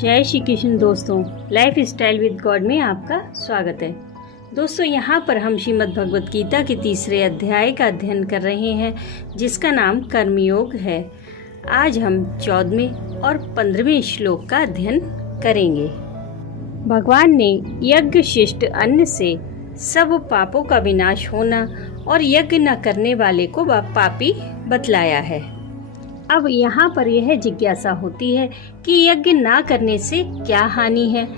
जय श्री कृष्ण दोस्तों, life style with God में आपका स्वागत है। दोस्तों, यहाँ पर हम श्रीमद् भगवत गीता के तीसरे अध्याय का अध्ययन कर रहे हैं, जिसका नाम कर्मयोग है। आज हम 14वें और 15वें श्लोक का अध्ययन करेंगे। भगवान ने यज्ञ शिष्ट अन्न से सब पापों का विनाश होना और यज्ञ न करने वाले को पापी बतलाया है। अब यहाँ पर यह जिज्ञासा होती है कि यज्ञ ना करने से क्या हानि है।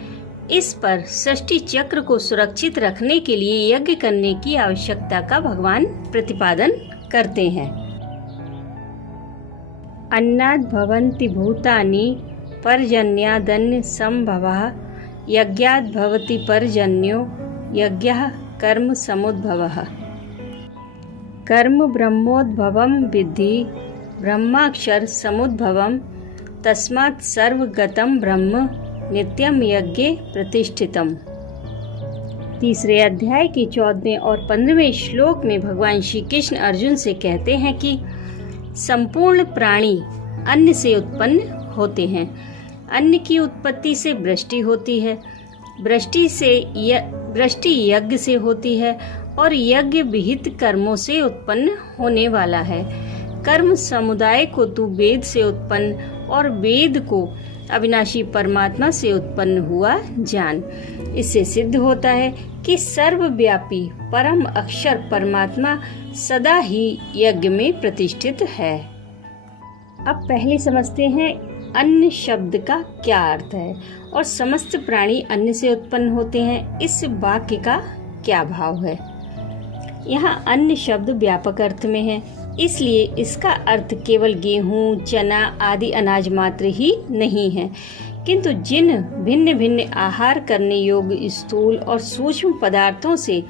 इस पर सृष्टि चक्र को सुरक्षित रखने के लिए यज्ञ करने की आवश्यकता का भगवान प्रतिपादन करते हैं। अन्नाद् भवन्ति भूतानि पर्जन्यादन्य संभवः यज्ञाद् भवति पर्जन्यो यज्ञः कर्म समुद्भवः। कर्म ब्रह्मोद्भवं विद्धि ब्रह्माक्षर समुद्भवम तस्मात् सर्वगतम ब्रह्म नित्यम यज्ञे प्रतिष्ठितम। तीसरे अध्याय के 14वें और 15वें श्लोक में भगवान श्री कृष्ण अर्जुन से कहते हैं कि संपूर्ण प्राणी अन्न से उत्पन्न होते हैं। अन्न की उत्पत्ति से वृष्टि होती है, वृष्टि यज्ञ से होती है और यज्ञ विहित कर्मों से उत्पन्न होने वाला है। कर्म समुदाय को तू वेद से उत्पन्न और वेद को अविनाशी परमात्मा से उत्पन्न हुआ जान। इससे सिद्ध होता है कि सर्वव्यापी परम अक्षर परमात्मा सदा ही यज्ञ में प्रतिष्ठित है। अब पहले समझते हैं अन्न शब्द का क्या अर्थ है और समस्त प्राणी अन्न से उत्पन्न होते हैं, इस वाक्य का क्या भाव है। यहाँ अन्न शब्द व्यापक अर्थ में है, इसलिए इसका अर्थ केवल गेहूं, चना आदि अनाज मात्र ही नहीं है, किंतु जिन भिन्न भिन्न आहार करने योग्य स्थूल और सूक्ष्म पदार्थों से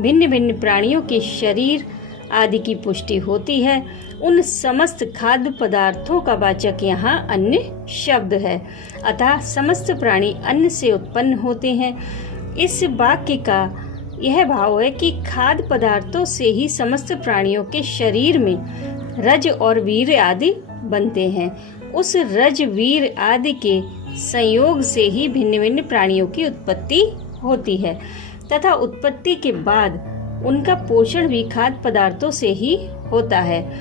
भिन्न भिन्न प्राणियों के शरीर आदि की पुष्टि होती है, उन समस्त खाद्य पदार्थों का वाचक यहाँ अन्न शब्द है। अतः समस्त प्राणी अन्न से उत्पन्न होते हैं। इस वाक्य का यह भाव है कि खाद्य पदार्थों से ही समस्त प्राणियों के शरीर में रज और वीर आदि बनते हैं। उस रज वीर आदि के संयोग से ही भिन्न भिन्न प्राणियों की उत्पत्ति होती है तथा उत्पत्ति के बाद उनका पोषण भी खाद्य पदार्थों से ही होता है।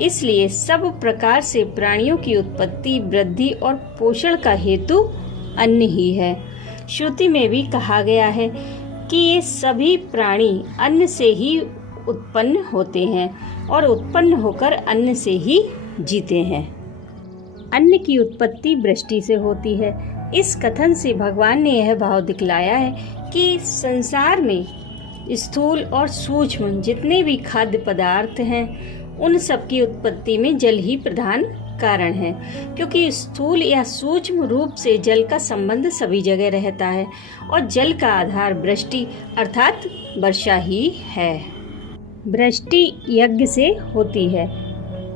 इसलिए सब प्रकार से प्राणियों की उत्पत्ति, वृद्धि और पोषण का हेतु अन्न ही है। श्रुति में भी कहा गया है कि ये सभी प्राणी अन्न से ही उत्पन्न होते हैं और उत्पन्न होकर अन्न से ही जीते हैं। अन्न की उत्पत्ति वृष्टि से होती है। इस कथन से भगवान ने यह भाव दिखलाया है कि संसार में स्थूल और सूक्ष्म जितने भी खाद्य पदार्थ हैं, उन सब की उत्पत्ति में जल ही प्रधान कारण है, क्योंकि स्थूल या सूक्ष्म रूप से जल का संबंध सभी जगह रहता है और जल का आधार वृष्टि अर्थात वर्षा ही है। वृष्टि यज्ञ से होती है।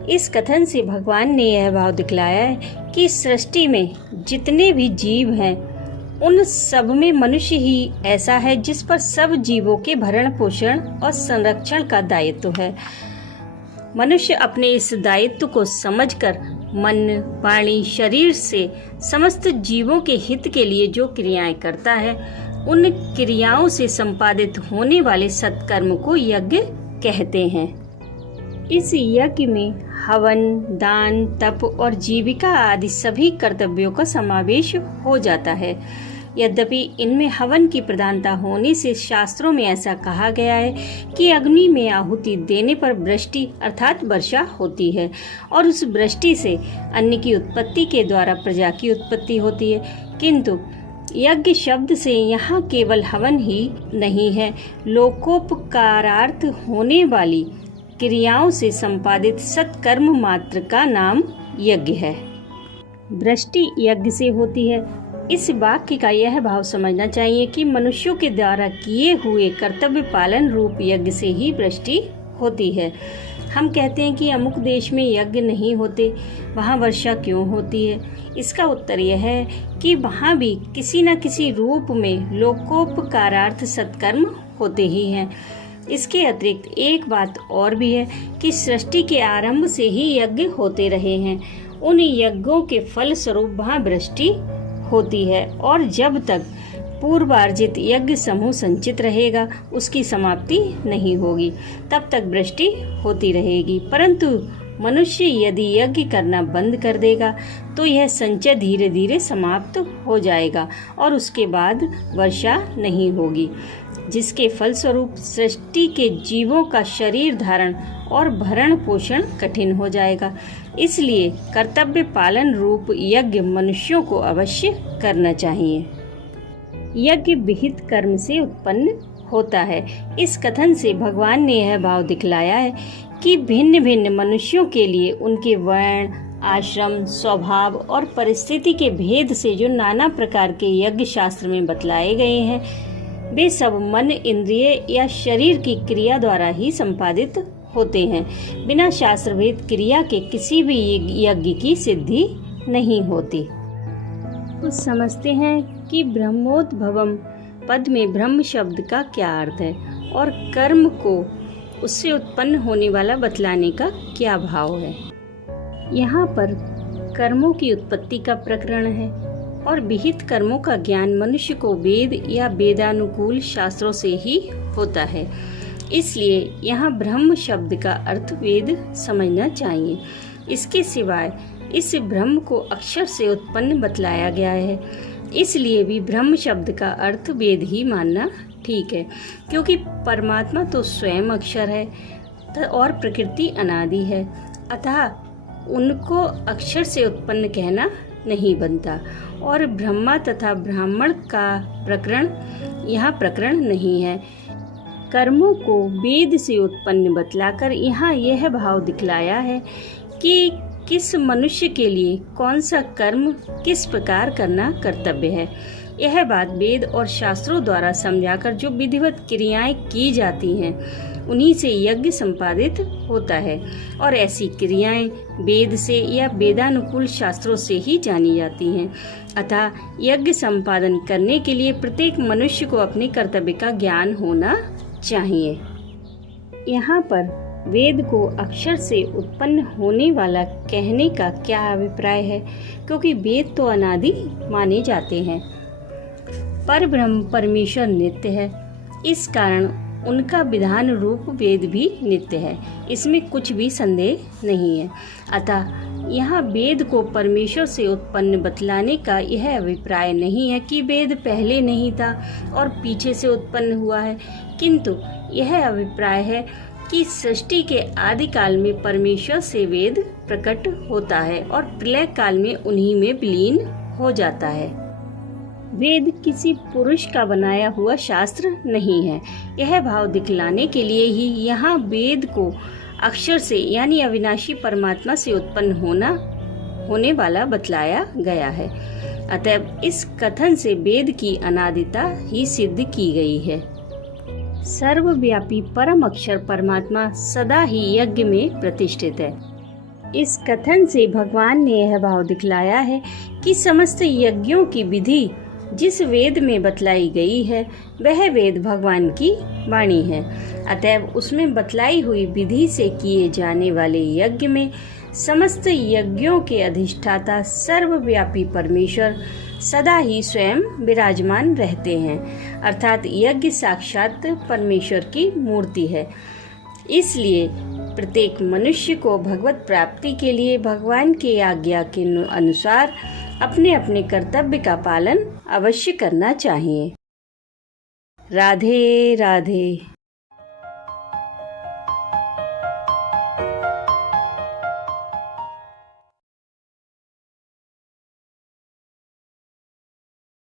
इस कथन से भगवान ने यह भाव दिखलाया है कि सृष्टि में जितने भी जीव हैं, उन सब में मनुष्य ही ऐसा है जिस पर सब जीवों के भरण पोषण और संरक्षण का दायित्व है। मनुष्य अपने इस दायित्व को समझकर मन, वाणी, शरीर से समस्त जीवों के हित के लिए जो क्रियाएं करता है, उन क्रियाओं से संपादित होने वाले सत्कर्म को यज्ञ कहते हैं। इस यज्ञ में हवन, दान, तप और जीविका आदि सभी कर्तव्यों का समावेश हो जाता है। यद्यपि इनमें हवन की प्रधानता होने से शास्त्रों में ऐसा कहा गया है कि अग्नि में आहुति देने पर वृष्टि अर्थात वर्षा होती है और उस वृष्टि से अन्न की उत्पत्ति के द्वारा प्रजा की उत्पत्ति होती है। किंतु यज्ञ शब्द से यहाँ केवल हवन ही नहीं है, लोकोपकारार्थ होने वाली क्रियाओं से संपादित सत्कर्म मात्र का नाम यज्ञ है। वृष्टि यज्ञ से होती है। इस वाक्य का यह भाव समझना चाहिए कि मनुष्यों के द्वारा किए हुए कर्तव्य पालन रूप यज्ञ से ही वृष्टि होती है। हम कहते हैं कि अमुक देश में यज्ञ नहीं होते, वहाँ वर्षा क्यों होती है? इसका उत्तर यह है कि वहाँ भी किसी न किसी रूप में लोकोपकारार्थ सत्कर्म होते ही हैं। इसके अतिरिक्त एक बात और भी है कि सृष्टि के आरंभ से ही यज्ञ होते रहे हैं। उन यज्ञों के फल स्वरूप वहाँ वृष्टि होती है और जब तक पूर्वार्जित यज्ञ समूह संचित रहेगा उसकी समाप्ति नहीं होगी, तब तक वृष्टि होती रहेगी। परंतु मनुष्य यदि यज्ञ करना बंद कर देगा तो यह संचय धीरे धीरे समाप्त हो जाएगा और उसके बाद वर्षा नहीं होगी, जिसके फलस्वरूप सृष्टि के जीवों का शरीर धारण और भरण पोषण कठिन हो जाएगा। इसलिए कर्तव्य पालन रूप यज्ञ मनुष्यों को अवश्य करना चाहिए। यज्ञ विहित कर्म से उत्पन्न होता है। इस कथन से भगवान ने यह भाव दिखलाया है कि भिन्न भिन्न मनुष्यों के लिए उनके वर्ण, आश्रम, स्वभाव और परिस्थिति के भेद से जो नाना प्रकार के यज्ञ शास्त्र में बतलाए गए हैं, वे सब मन, इंद्रिय या शरीर की क्रिया द्वारा ही संपादित होते हैं। बिना शास्त्र भेद क्रिया के किसी भी यज्ञ की सिद्धि नहीं होती। तो समझते हैं कि ब्रह्मोद्भवम पद में ब्रह्म शब्द का क्या अर्थ है और कर्म को उससे उत्पन्न होने वाला बतलाने का क्या भाव है। यहाँ पर कर्मों की उत्पत्ति का प्रकरण है और विहित कर्मों का ज्ञान मनुष्य को वेद या वेदानुकूल शास्त्रों से ही होता है। इसलिए यहाँ ब्रह्म शब्द का अर्थ वेद समझना चाहिए। इसके सिवाय इस ब्रह्म को अक्षर से उत्पन्न बतलाया गया है, इसलिए भी ब्रह्म शब्द का अर्थ वेद ही मानना ठीक है, क्योंकि परमात्मा तो स्वयं अक्षर है और प्रकृति अनादि है, अतः उनको अक्षर से उत्पन्न कहना नहीं बनता। और ब्रह्मा तथा ब्राह्मण का प्रकरण यहाँ प्रकरण नहीं है। कर्मों को वेद से उत्पन्न बतलाकर यहाँ यह भाव दिखलाया है कि किस मनुष्य के लिए कौन सा कर्म किस प्रकार करना कर्तव्य है। यह बात वेद और शास्त्रों द्वारा समझाकर जो विधिवत क्रियाएं की जाती हैं उन्हीं से यज्ञ संपादित होता है और ऐसी क्रियाएं वेद से या वेदानुकूल शास्त्रों से ही जानी जाती हैं। अतः यज्ञ संपादन करने के लिए प्रत्येक मनुष्य को अपने कर्तव्य का ज्ञान होना चाहिए। यहाँ पर वेद को अक्षर से उत्पन्न होने वाला कहने का क्या अभिप्राय है, क्योंकि वेद तो अनादि माने जाते हैं। पर ब्रह्म परमेश्वर नित्य है, इस कारण उनका विधान रूप वेद भी नित्य है, इसमें कुछ भी संदेह नहीं है। अतः यहाँ वेद को परमेश्वर से उत्पन्न बतलाने का यह अभिप्राय नहीं है कि वेद पहले नहीं था और पीछे से उत्पन्न हुआ है, किंतु यह अभिप्राय है कि सृष्टि के आदि काल में परमेश्वर से वेद प्रकट होता है और प्रलय काल में उन्हीं में विलीन हो जाता है। वेद किसी पुरुष का बनाया हुआ शास्त्र नहीं है। यह भाव दिखलाने के लिए ही यहाँ वेद को अक्षर से यानी अविनाशी परमात्मा से उत्पन्न होने वाला बतलाया गया है। अतः इस कथन से वेद की अनादिता ही सिद्ध की गई है। सर्वव्यापी परम अक्षर परमात्मा सदा ही यज्ञ में प्रतिष्ठित है। इस कथन से भगवान ने यह भाव दिखलाया है कि समस्त यज्ञों की विधि जिस वेद में बतलाई गई है वह वेद भगवान की वाणी है। अतएव उसमें बतलाई हुई विधि से किए जाने वाले यज्ञ में समस्त यज्ञों के अधिष्ठाता सर्वव्यापी परमेश्वर सदा ही स्वयं विराजमान रहते हैं, अर्थात यज्ञ साक्षात परमेश्वर की मूर्ति है। इसलिए प्रत्येक मनुष्य को भगवत प्राप्ति के लिए भगवान के आज्ञा के अनुसार अपने अपने कर्तव्य का पालन अवश्य करना चाहिए। राधे राधे।